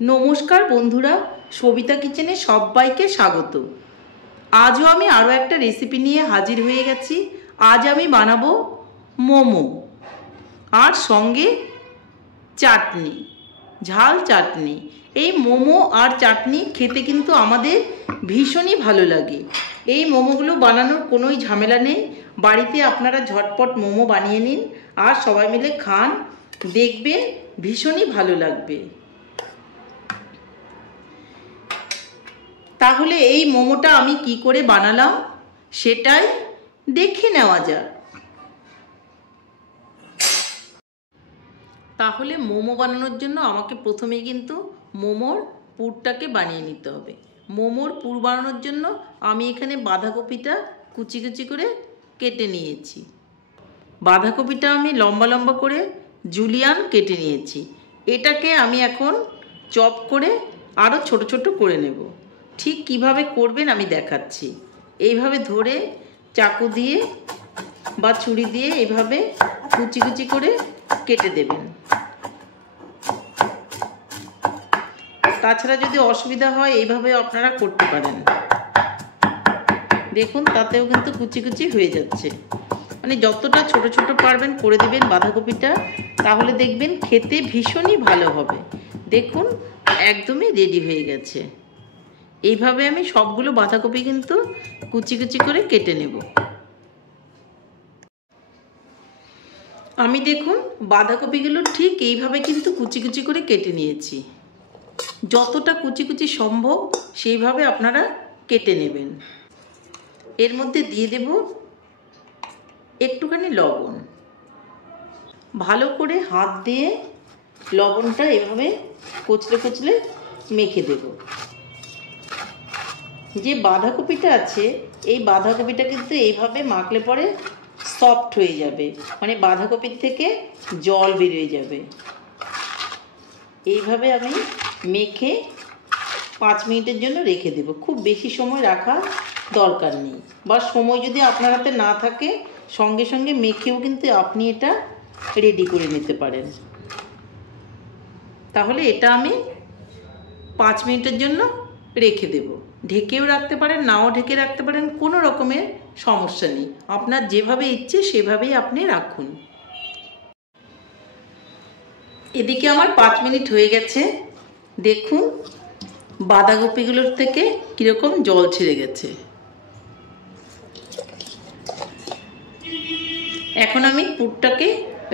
নমস্কার বন্ধুরা, সবিতা কিচেনে সবাইকে স্বাগত। আজও আমি আরও একটা রেসিপি নিয়ে হাজির হয়ে গেছি। আজ আমি বানাবো মোমো আর সঙ্গে চাটনি, ঝাল চাটনি। এই মোমো আর চাটনি খেতে কিন্তু আমাদের ভীষণই ভালো লাগে। এই মোমোগুলো বানানোর কোনোই ঝামেলা নেই। বাড়িতে আপনারা ঝটপট মোমো বানিয়ে নিন আর সবাই মিলে খান, দেখবেন ভীষণই ভালো লাগবে। তাহলে এই মোমোটা আমি কি করে বানালাম সেটাই দেখে নেওয়া যাক। তাহলে মোমো বানানোর জন্য আমাকে প্রথমেই কিন্তু মোমোর পুরটাকে বানিয়ে নিতে হবে। মোমোর পুর বানানোর জন্য আমি এখানে বাঁধাকপিটা কুচি কুচি করে কেটে নিয়েছি। বাঁধাকপিটা আমি লম্বা লম্বা করে জুলিয়ান কেটে নিয়েছি। এটাকে আমি এখন চপ করে আরও ছোট ছোট করে নেব। ঠিক কিভাবে করবেন আমি দেখাচ্ছি। এইভাবে ধরে চাকু দিয়ে বা ছুরি দিয়ে এইভাবে কুচি কুচি করে কেটে দেবেন। তাছাড়া যদি অসুবিধা হয় এইভাবে আপনারা করতে পারেন। দেখুন তাতেও কিন্তু কুচি কুচি হয়ে যাচ্ছে। মানে যতটা ছোট ছোট পারবেন করে দেবেন বাঁধাকপিটা, তাহলে দেখবেন খেতে ভীষণই ভালো হবে। দেখুন একদমই রেডি হয়ে গেছে। এইভাবে আমি সবগুলো বাঁধাকপি কিন্তু কুচি কুচি করে কেটে নেব। আমি দেখুন বাঁধাকপিগুলো ঠিক এইভাবে কিন্তু কুচি কুচি করে কেটে নিয়েছি। যতটা কুচি কুচি সম্ভব সেইভাবে আপনারা কেটে নেবেন। এর মধ্যে দিয়ে দেব একটুখানি লবণ। ভালো করে হাত দিয়ে লবণটা এভাবে কচলে কচলে মেখে দেব। যে বাঁধাকপিটা আছে এই বাঁধাকপিটা কিন্তু এইভাবে মাখলে পরে সফট হয়ে যাবে, মানে বাঁধাকপির থেকে জল বেরিয়ে যাবে। এইভাবে আমি মেখে 5 মিনিটের জন্য রেখে দেব। খুব বেশি সময় রাখার দরকার নেই, বা সময় যদি আপনার হাতে না থাকে সঙ্গে সঙ্গে মেখেও কিন্তু আপনি এটা রেডি করে নিতে পারেন। তাহলে এটা আমি 5 মিনিটের জন্য রেখে দেব। ঢেকেও রাখতে পারেন, নাও ঢেকে রাখতে পারেন, কোনো রকমের সমস্যা নেই। আপনার যেভাবে ইচ্ছে সেভাবেই আপনি রাখুন। এদিকে আমার 5 মিনিট হয়ে গেছে। দেখুন বাঁধাকপিগুলোর থেকে কীরকম জল ছেড়ে গেছে। এখন আমি পুরটাকে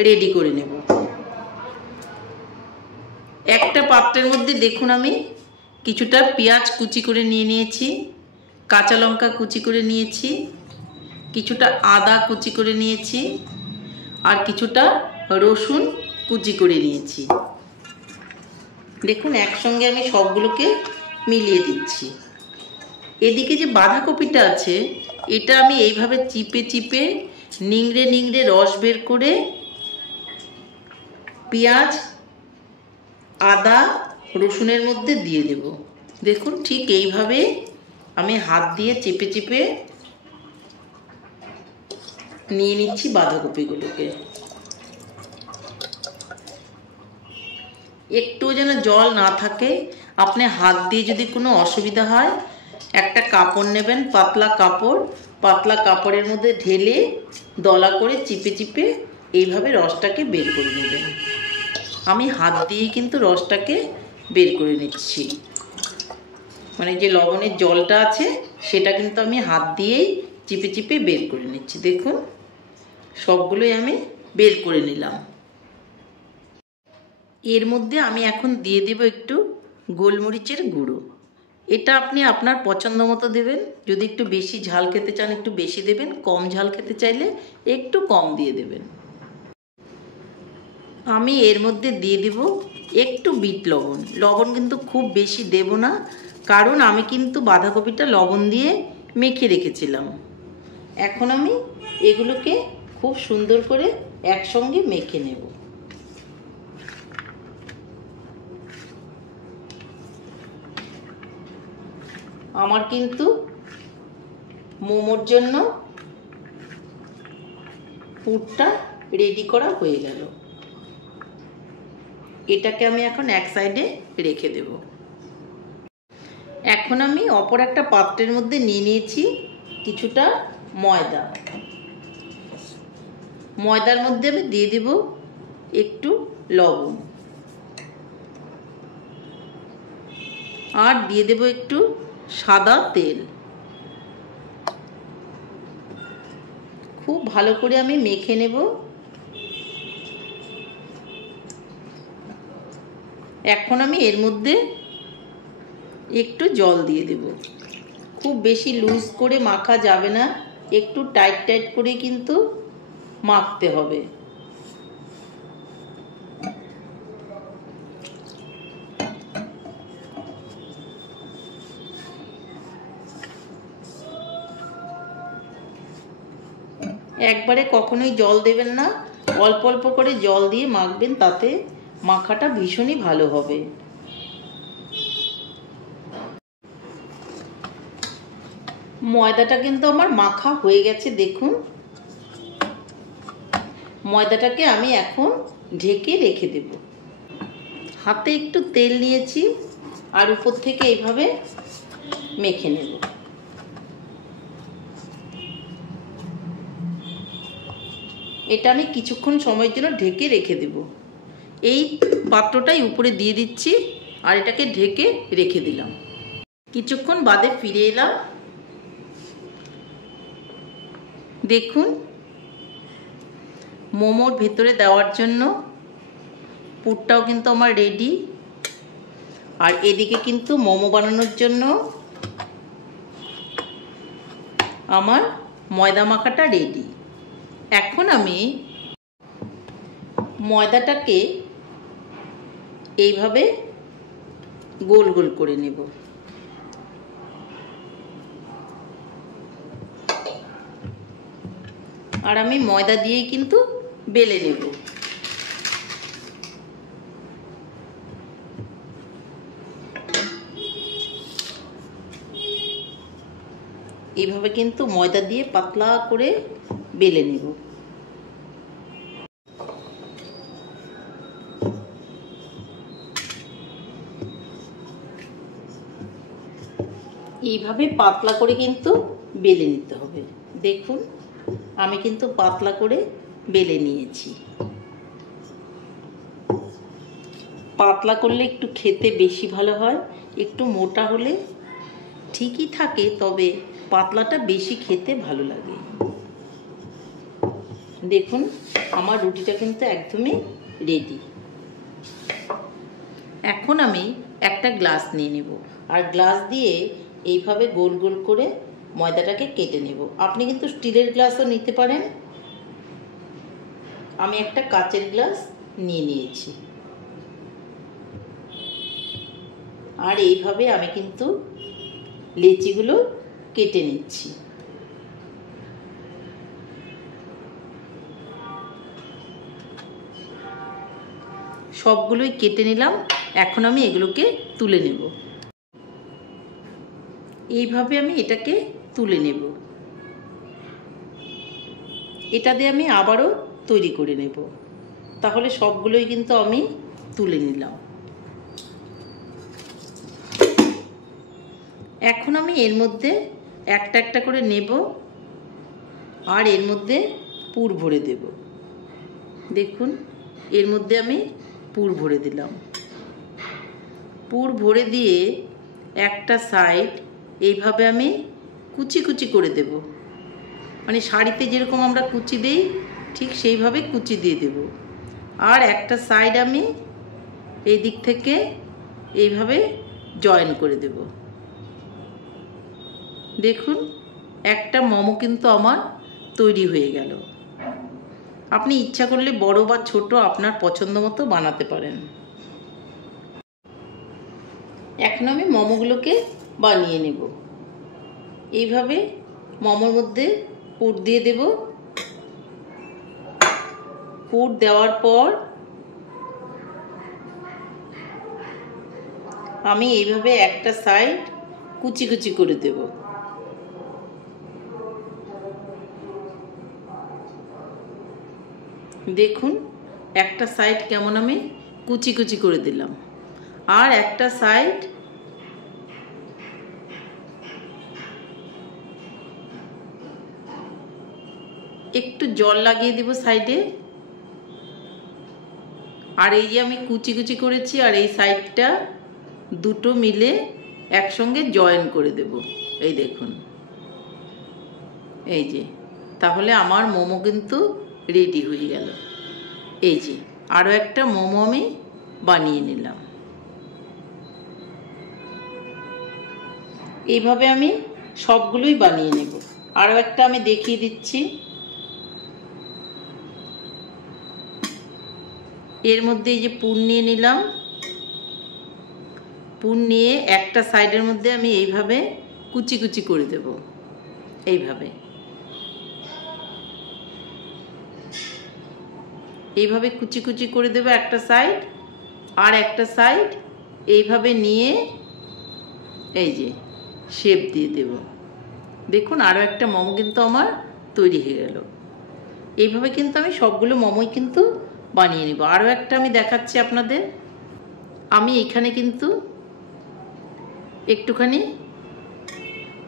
রেডি করে নেব। একটা পাত্রের মধ্যে দেখুন আমি কিছুটা পেঁয়াজ কুচি করে নিয়ে নিয়েছি, কাঁচা লঙ্কা কুচি করে নিয়েছি, কিছুটা আদা কুচি করে নিয়েছি, আর কিছুটা রসুন কুচি করে নিয়েছি। দেখুন একসঙ্গে আমি সবগুলোকে মিলিয়ে দিচ্ছি। এদিকে যে বাঁধাকপিটা আছে এটা আমি এইভাবে চিপে চিপে নিংড়ে নিংড়ে রস বের করে পেঁয়াজ আদা রসুনের মধ্যে দিয়ে দেব। দেখুন ঠিক এইভাবে আমি হাত দিয়ে চেপে চেপে নিয়ে নিচ্ছি বাঁধাকপিগুলোকে। একটু যেন জল না থাকে। আপনি হাত দিয়ে যদি কোনো অসুবিধা হয় একটা কাপড় নেবেন, পাতলা কাপড়, পাতলা কাপড়ের মধ্যে ঢেলে দলা করে চিপে চিপে এইভাবে রসটাকে বের করে নেবেন। আমি হাত দিয়েই কিন্তু রসটাকে বের করে নিচ্ছি। মানে যে লবণের জলটা আছে সেটা কিন্তু আমি হাত দিয়েই চিপে চিপে বের করে নিচ্ছি। দেখুন সবগুলোই আমি বের করে নিলাম। এর মধ্যে আমি এখন দিয়ে দেব একটু গোলমরিচের গুঁড়ো। এটা আপনি আপনার পছন্দ মতো দেবেন। যদি একটু বেশি ঝাল খেতে চান একটু বেশি দেবেন, কম ঝাল খেতে চাইলে একটু কম দিয়ে দেবেন। আমি এর মধ্যে দিয়ে দেব একটু বিট লবণ। লবণ কিন্তু খুব বেশি দেব না, কারণ আমি কিন্তু বাঁধাকপিটা লবণ দিয়ে মেখে রেখেছিলাম। এখন আমি এগুলোকে খুব সুন্দর করে একসঙ্গে মেখে নেব। আমার কিন্তু মোমোর জন্য পুরটা রেডি করা হয়ে গেল। এটাকে আমি এখন এক সাইডে রেখে দেব। এখন আমি অপর একটা পাত্রের মধ্যে নিয়ে নিয়েছি কিছুটা ময়দা। ময়দার মধ্যে আমি দিয়ে দেব একটু লবণ, আর দিয়ে দেব একটু সাদা তেল। খুব ভালো করে আমি মেখে নেব। এখন আমি এর মধ্যে একটু জল দিয়ে দেব। খুব বেশি লুজ করে মাখা যাবে না, একটু টাইট টাইট করে কিন্তু মাখতে হবে। একবারে কখনোই জল দেবেন না, অল্প অল্প করে জল দিয়ে মাখবেন, তাতে মাখাটা ভীষণই ভালো হবে। ময়দাটা কিন্তু আমার মাখা হয়ে গেছে, দেখুন। ময়দাটাকে আমি এখন ঢেকে রেখে দেব। হাতে একটু তেল নিয়েছি আর উপর থেকে এইভাবে মেখে নেব। এটা আমি কিছুক্ষণ সময়ের জন্য ঢেকে রেখে দেব। এই পাত্রটাই উপরে দিয়ে দিচ্ছি আর এটাকে ঢেকে রেখে দিলাম। কিছুক্ষণ বাদে ফিরে এলাম। দেখুন, মোমোর ভেতরে দেওয়ার জন্য পুরটাও কিন্তু আমার রেডি। আর এদিকে কিন্তু মোমো বানানোর জন্য আমার ময়দা মাখাটা রেডি। এখন আমি ময়দাটাকে এইভাবে গোল গোল করে নেব। আর আমি ময়দা দিয়েই কিন্তু বেলে নেব। এইভাবে কিন্তু ময়দা দিয়ে পাতলা করে বেলে নেব। এইভাবে পাতলা করে কিন্তু বেলে নিতে হবে। দেখুন, আমি কিন্তু পাতলা করে বেলে নিয়েছি। পাতলা করলে একটু খেতে বেশি ভালো হয়, একটু মোটা হলে ঠিকই থাকে, তবে পাতলাটা বেশি খেতে ভালো লাগে। দেখুন, আমার রুটিটা কিন্তু একদমই রেডি। এখন আমি একটা গ্লাস নিয়ে নেব আর গ্লাস দিয়ে এইভাবে গোল গোল করে ময়দাটাকে কেটে নেব। আপনি কিন্তু স্টিলের গ্লাসও নিতে পারেন। আমি একটা কাচের গ্লাস নিয়ে নিয়েছি। আর এইভাবে আমি কিন্তু লেচিগুলো কেটে নিচ্ছি। সবগুলোই কেটে নিলাম। এখন আমি এগুলোকে তুলে নেব। এইভাবে আমি এটাকে তুলে নেব। এটা দিয়ে আমি আবারও তৈরি করে নেব। তাহলে সবগুলোই কিন্তু আমি তুলে নিলাম। এখন আমি এর মধ্যে একটা একটা করে নেব আর এর মধ্যে পুর ভরে দেব। দেখুন, এর মধ্যে আমি পুর ভরে দিলাম। পুর ভরে দিয়ে একটা সাইড এইভাবে আমি কুচি কুচি করে দেব। মানে শাড়িতে যেরকম আমরা কুচি দিই ঠিক সেইভাবে কুচি দিয়ে দেব। আর একটা সাইড আমি এই দিক থেকে এইভাবে জয়েন করে দেব। দেখুন, একটা মোমো কিন্তু আমার তৈরি হয়ে গেল। আপনি ইচ্ছা করলে বড় বা ছোট আপনার পছন্দ মতো বানাতে পারেন। এখন আমি মোমোগুলোকে বানিয়ে নেব। এইভাবে মোমোর মধ্যে পুর দিয়ে দেব। পুর দেওয়ার পর আমি এইভাবে একটা সাইড কুচি কুচি করে দেব। দেখুন, একটা সাইড কেমন আমি কুচি কুচি করে দিলাম। আর একটা সাইড একটু জল লাগিয়ে দেব সাইডে। আর এই যে আমি কুচি কুচি করেছি আর এই সাইডটা দুটো মিলে একসঙ্গে জয়েন করে দেব। এই দেখুন, এই যে, তাহলে আমার মোমো কিন্তু রেডি হয়ে গেল। এই যে আরও একটা মোমো আমি বানিয়ে নিলাম। এইভাবে আমি সবগুলোই বানিয়ে নেব। আরও একটা আমি দেখিয়ে দিচ্ছি। এর মধ্যে এই যে পুর নিয়ে নিলাম। পুর নিয়ে একটা সাইডের মধ্যে আমি এইভাবে কুচি কুচি করে দেব। এইভাবে এইভাবে কুচি কুচি করে দেব একটা সাইড। আর একটা সাইড এইভাবে নিয়ে এই যে শেপ দিয়ে দেব। দেখুন আরও একটা মোমো কিন্তু আমার তৈরি হয়ে গেল। এইভাবে কিন্তু আমি সবগুলো মোমোই কিন্তু বানিয়ে নেব। আরও একটা আমি দেখাচ্ছি আপনাদের। আমি এখানে কিন্তু একটুখানি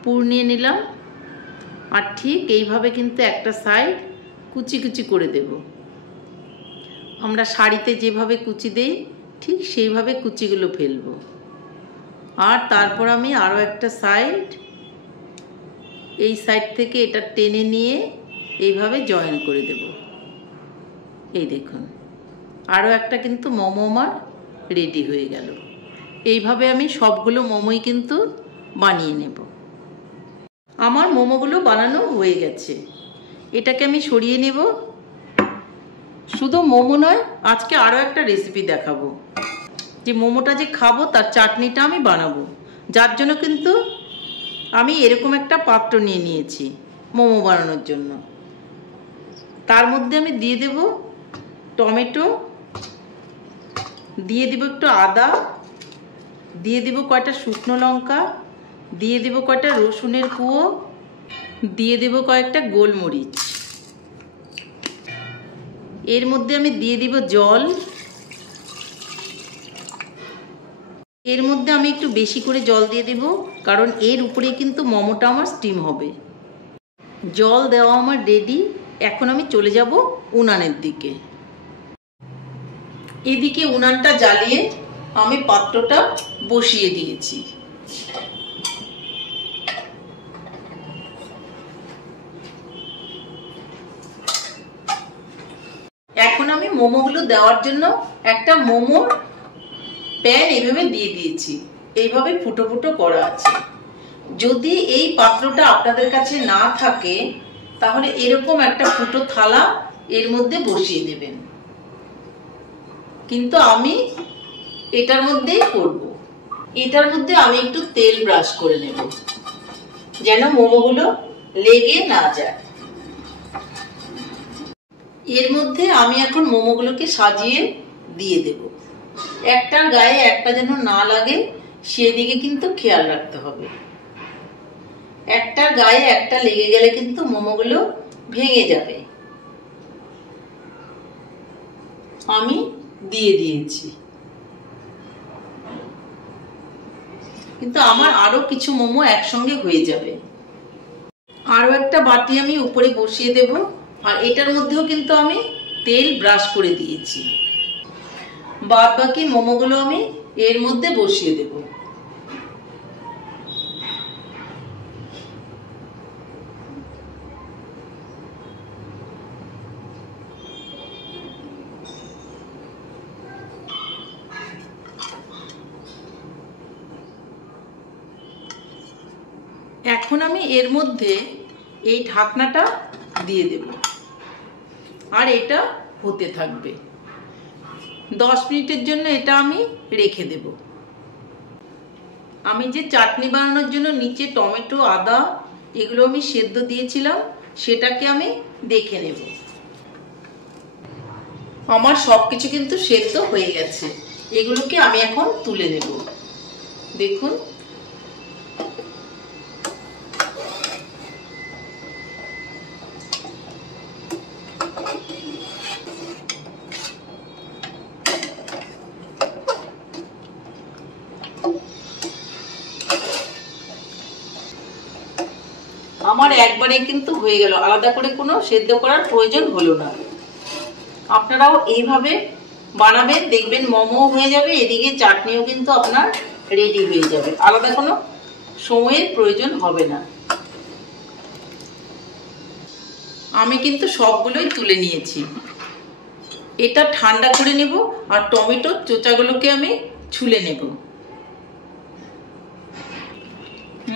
পুর নিয়ে নিলাম। আর ঠিক এইভাবে কিন্তু একটা সাইড কুচি কুচি করে দেব। আমরা শাড়িতে যেভাবে কুচি দেই ঠিক সেইভাবে কুচিগুলো ফেলবো। আর তারপর আমি আরও একটা সাইড এই সাইড থেকে এটা টেনে নিয়ে এইভাবে জয়েন করে দেব। এই দেখুন আরও একটা কিন্তু মোমো আমার রেডি হয়ে গেল। এইভাবে আমি সবগুলো মোমোই কিন্তু বানিয়ে নেব। আমার মোমোগুলো বানানো হয়ে গেছে। এটাকে আমি সরিয়ে নেব। শুধু মোমো নয়, আজকে আরও একটা রেসিপি দেখাবো। যে মোমোটা যে খাবো তার চাটনিটা আমি বানাবো। যার জন্য কিন্তু আমি এরকম একটা পাত্র নিয়ে নিয়েছি মোমো বানানোর জন্য। তার মধ্যে আমি দিয়ে দেব টমেটো, দিয়ে দেব একটু আদা, দিয়ে দেব কয়টা শুকনো লঙ্কা, দিয়ে দেব কয়টা রসুনের কুয়ো, দিয়ে দেব কয়েকটা গোলমরিচ। এর মধ্যে আমি দিয়ে দিব জল। এর মধ্যে আমি একটু বেশি করে জল দিয়ে দেব, কারণ এর উপরে কিন্তু মোমোটা আমার স্টিম হবে। জল দেওয়া আমার রেডি। এখন আমি চলে যাব উনানের দিকে। এদিকে উনানটা জ্বালিয়ে আমি পাত্রটা বসিয়ে দিয়েছি। এখন আমি মোমোগুলো দেওয়ার জন্য একটা মোমোর প্যান এইভাবে দিয়ে দিয়েছি। এইভাবে ফুটো ফুটো করা আছে। যদি এই পাত্রটা আপনাদের কাছে না থাকে তাহলে এরকম একটা ফুটো থালা এর মধ্যে বসিয়ে দেবেন। কিন্তু আমি এটার মধ্যেই করব। এটার মধ্যে আমি একটু তেল ব্রাশ করে নেব যেন মোমোগুলো লেগে না যায়। এর মধ্যে আমি এখন মোমোগুলোকে সাজিয়ে দিয়ে দেব। একটার গায়ে একটা যেন না লাগে সেদিকে কিন্তু খেয়াল রাখতে হবে। একটার গায়ে একটা লেগে গেলে কিন্তু মোমোগুলো ভেঙে যাবে। আমি দিয়ে দিয়েছি। কিন্তু আমার আরো কিছু মোমো একসঙ্গে হয়ে যাবে। আরো একটা বাটি আমি উপরে বসিয়ে দেব। আর এটার মধ্যেও কিন্তু আমি তেল ব্রাশ করে দিয়েছি। বাদ বাকি মোমোগুলো আমি এর মধ্যে বসিয়ে দেব। এখন আমি এর মধ্যে এই ঢাকনাটা দিয়ে দেব। আর এটা হতে থাকবে। 10 মিনিটের জন্য এটা আমি রেখে দেব। আমি যে চাটনি বানানোর জন্য নিচে টমেটো, আদা এগুলো আমি সেদ্ধ দিয়েছিলাম, সেটাকে আমি দেখে নেব। আমার সবকিছু কিন্তু সেদ্ধ হয়ে গেছে। এগুলোকে আমি এখন তুলে নেব। দেখুন আমার একবারে কিন্তু হয়ে গেল, আলাদা করে কোনো সেদ্ধ করার প্রয়োজন হলো না। আপনারাও এইভাবে বানাবেন, দেখবেন মোমো হয়ে যাবে, এদিকে চাটনিও কিন্তু আপনার রেডি হয়ে যাবে, আলাদা কোনো সময়ের প্রয়োজন হবে না। আমি কিন্তু সবগুলোই তুলে নিয়েছি। এটা ঠান্ডা করে নেব আর টমেটোর চোচাগুলোকে আমি ছুলে নেব।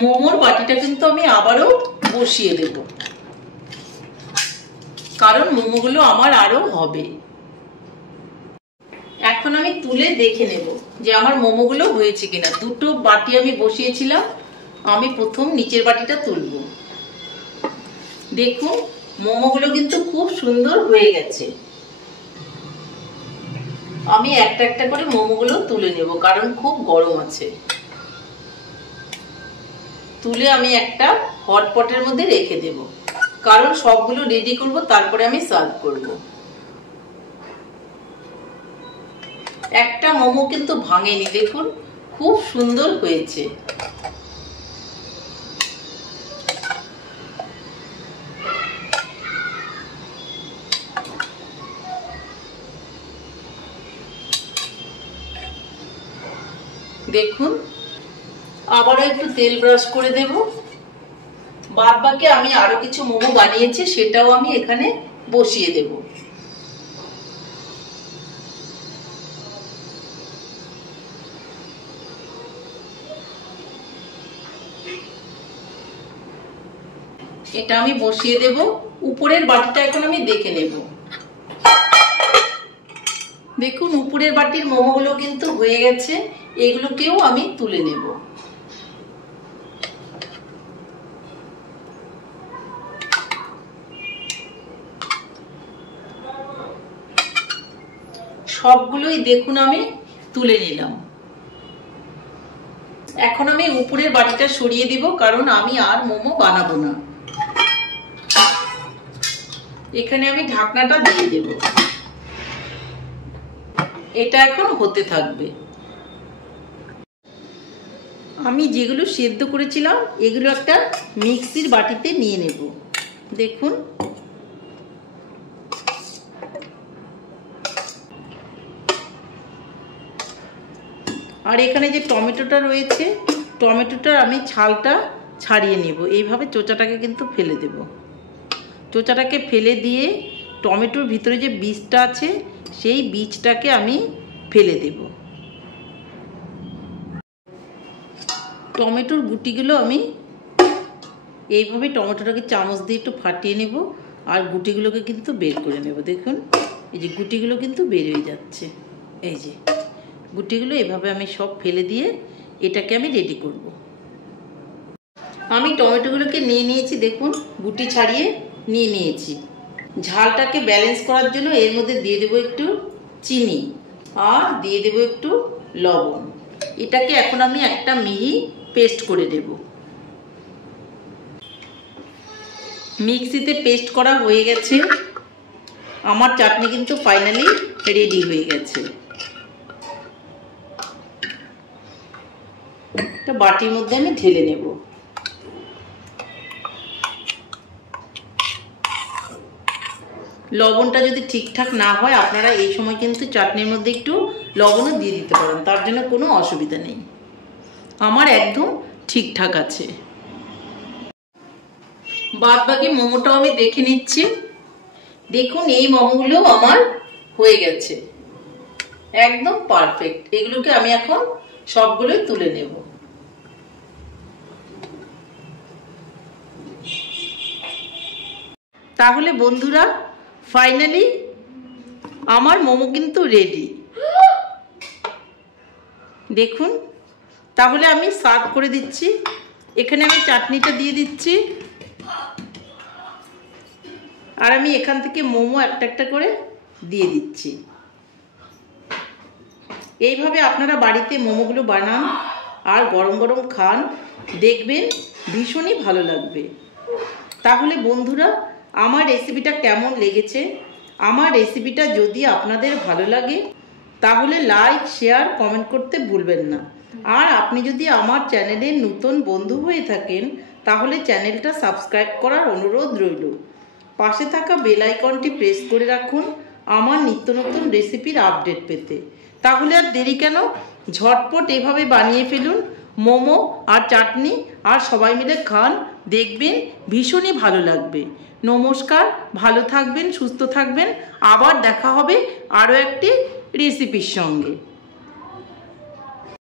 মোমোর বাটিটা কিন্তু আমি আবারও বসিয়ে দেব, কারণ মোমোগুলো আমার আরো হবে। এখন আমি তুলে দেখে নেব যে আমার মোমোগুলো হয়েছে কিনা। দুটো বাটি আমি বসিয়েছিলাম, আমি প্রথম নিচের বাটিটা তুলব। দেখুন মোমোগুলো কিন্তু খুব সুন্দর হয়ে গেছে। আমি একটা একটা করে মোমোগুলো তুলে নেব, কারণ খুব গরম আছে। তুলে আমি একটা হটপটের মধ্যে রেখে দেব, কারণ সবগুলো রেডি করব, তারপরে আমি সার্ভ করব। একটা মোমো কিন্তু ভাঙেনি, দেখুন খুব সুন্দর হয়েছে। দেখুন আবারও একটু তেল ব্রাশ করে দেব। বাদ বাকি আমি আরো কিছু মোমো বানিয়েছি, সেটাও আমি এখানে বসিয়ে দেব। এটা আমি বসিয়ে দেব। উপরের বাটিটা এখন আমি দেখে নেব। দেখুন উপরের বাটির মোমোগুলো কিন্তু হয়ে গেছে, এগুলোকেও আমি তুলে নেব। সবগুলোই দেখুন আমি তুলে নিলাম। এখন আমি উপরের বাটিটা সরিয়ে দিব, কারণ আমি আর মোমো বানাবো না। এখানে আমি ঢাকনাটা দিয়ে দেব, এটা এখন হতে থাকবে। আমি যেগুলো সেদ্ধ করেছিলাম এগুলো একটা মিক্সির বাটিতে নিয়ে নেব। দেখুন আর এখানে যে টমেটোটা রয়েছে, টমেটোটার আমি ছালটা ছাড়িয়ে নেব। এইভাবে চোচাটাকে কিন্তু ফেলে দেব। চোচাটাকে ফেলে দিয়ে টমেটোর ভিতরে যে বীজটা আছে সেই বীজটাকে আমি ফেলে দেব। টমেটোর গুটিগুলো আমি এইভাবে টমেটোটাকে চামচ দিয়ে একটু ফাটিয়ে নেব আর গুটিগুলোকে কিন্তু বের করে নেব। দেখুন এই যে গুটিগুলো কিন্তু বের হয়ে যাচ্ছে। এই যে গুটিগুলো এভাবে আমি সব ফেলে দিয়ে এটাকে আমি রেডি করব। আমি টমেটোগুলোকে নিয়ে নিয়েছি, দেখুন গুটি ছাড়িয়ে নিয়ে নিয়েছি। ঝালটাকে ব্যালেন্স করার জন্য এর মধ্যে দিয়ে দেবো একটু চিনি আর দিয়ে দেবো একটু লবণ। এটাকে এখন আমি একটা মিহি পেস্ট করে দেব। মিক্সিতে পেস্ট করা হয়ে গেছে। আমার চাটনি কিন্তু ফাইনালি রেডি হয়ে গেছে। একটা বাটির মধ্যে আমি ঢেলে নেব। লবণটা যদি ঠিকঠাক না হয় আপনারা এই সময় কিন্তু চাটনির মধ্যে একটু লবণও দিয়ে দিতে পারেন, তার জন্য কোনো অসুবিধা নেই। আমার একদম ঠিকঠাক আছে। বাদ বাকি মোমোটাও আমি দেখে নিচ্ছি। দেখুন এই মোমোগুলো আমার হয়ে গেছে, একদম পারফেক্ট। এগুলোকে আমি এখন সবগুলোই তুলে নেব। তাহলে বন্ধুরা ফাইনালি আমার মোমো কিন্তু রেডি। দেখুন তাহলে আমি সার্ভ করে দিচ্ছি। এখানে আমি চাটনিটা দিয়ে দিচ্ছি আর আমি এখান থেকে মোমো একটা একটা করে দিয়ে দিচ্ছি। এইভাবে আপনারা বাড়িতে মোমোগুলো বানান আর গরম গরম খান, দেখবেন ভীষণই ভালো লাগবে। তাহলে বন্ধুরা আমার রেসিপিটা কেমন লেগেছে? আমার রেসিপিটা যদি আপনাদের ভালো লাগে তাহলে লাইক শেয়ার কমেন্ট করতে ভুলবেন না। আর আপনি যদি আমার চ্যানেলের নতুন বন্ধু হয়ে থাকেন তাহলে চ্যানেলটা সাবস্ক্রাইব করার অনুরোধ রইল। পাশে থাকা বেল আইকনটি প্রেস করে রাখুন আমার নিত্য নতুন রেসিপির আপডেট পেতে। তাহলে আর দেরি কেন, ঝটপট এভাবে বানিয়ে ফেলুন মোমো আর চাটনি, আর সবাই মিলে খান, দেখবেন ভীষণই ভালো লাগবে। নমস্কার, ভালো থাকবেন, সুস্থ থাকবেন, আবার দেখা হবে আরও একটি রেসিপির সঙ্গে।